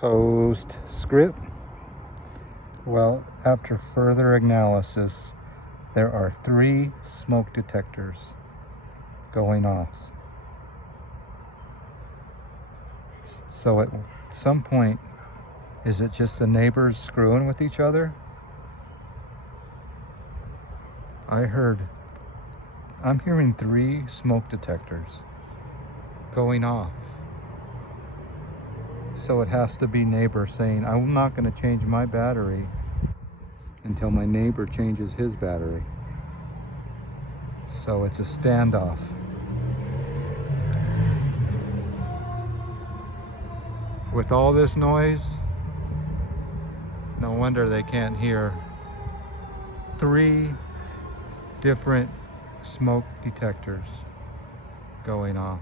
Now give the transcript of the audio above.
Postscript. Well, after further analysis, there are 3 smoke detectors going off. So at some point, is it just the neighbors screwing with each other? I'm hearing 3 smoke detectors going off. So it has to be neighbor saying, I'm not going to change my battery until my neighbor changes his battery. So it's a standoff. With all this noise, no wonder they can't hear 3 different smoke detectors going off.